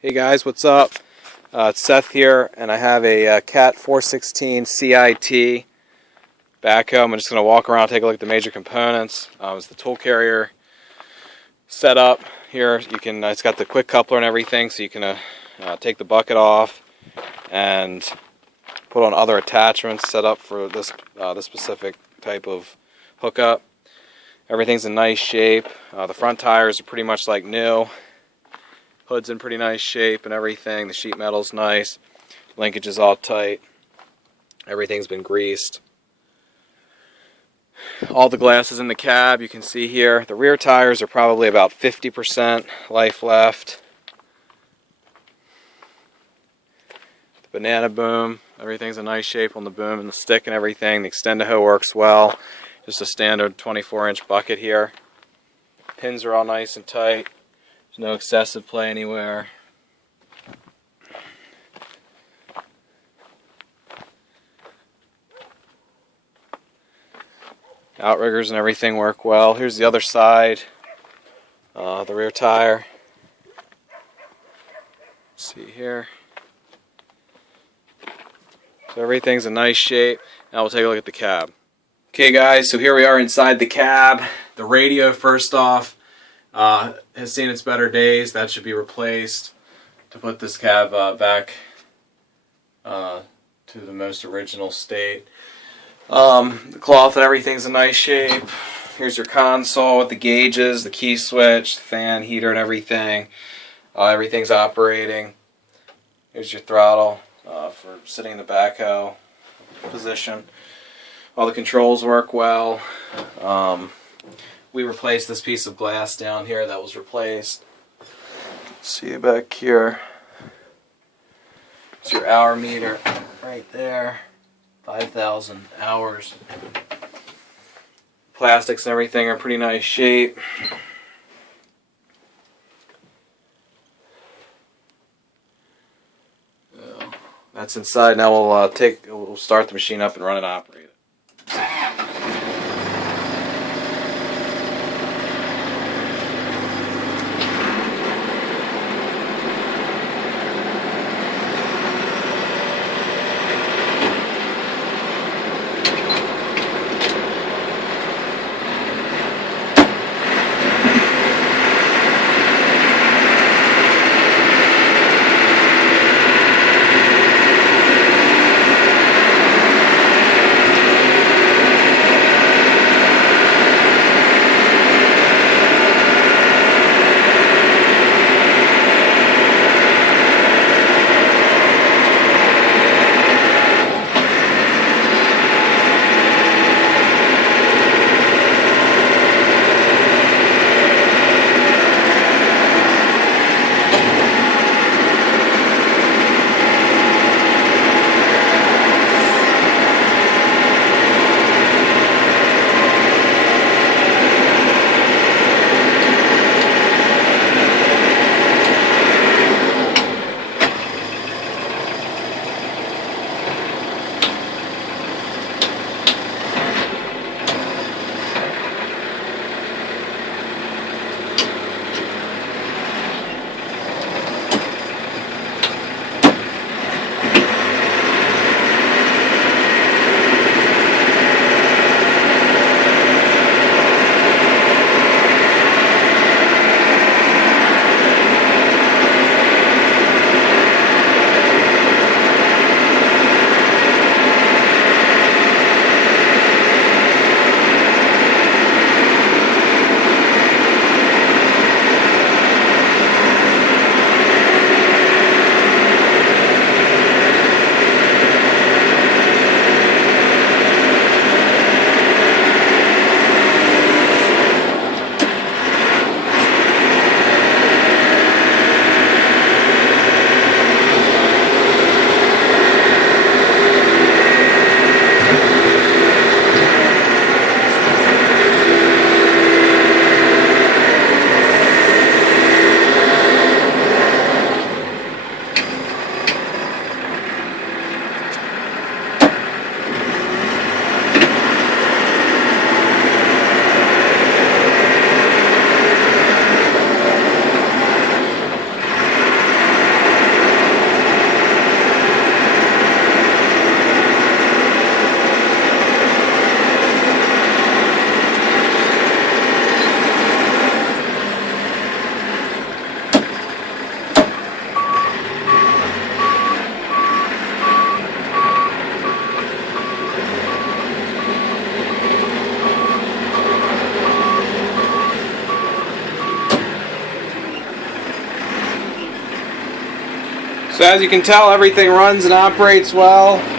Hey guys, what's up? It's Seth here, and I have a Cat 416 CIT backhoe. I'm just going to walk around and take a look at the major components. It's the tool carrier setup here. You can it's got the quick coupler and everything, so you can take the bucket off and put on other attachments set up for this specific type of hookup. Everything's in nice shape. The front tires are pretty much like new. Hood's in pretty nice shape and everything. The sheet metal's nice. Linkage is all tight. Everything's been greased. All the glass is in the cab, you can see here. The rear tires are probably about 50% life left. The banana boom, everything's in nice shape on the boom and the stick and everything. The extenda hoe works well. Just a standard 24-inch bucket here. Pins are all nice and tight. No excessive play anywhere. Outriggers and everything work well. Here's the other side, the rear tire. See here. So everything's in nice shape. Now we'll take a look at the cab. Okay guys, so here we are inside the cab. The radio, first off, has seen its better days. That should be replaced to put this cab back to the most original state. The cloth and everything's in nice shape. Here's your console with the gauges, the key switch, the fan, heater, and everything. Everything's operating. Here's your throttle for sitting in the backhoe position. All the controls work well. We replaced this piece of glass down here that was replaced. See it back here. It's your hour meter right there. 5,000 hours. Plastics and everything are in pretty nice shape. That's inside. Now we'll start the machine up and run and operate it. So as you can tell, everything runs and operates well.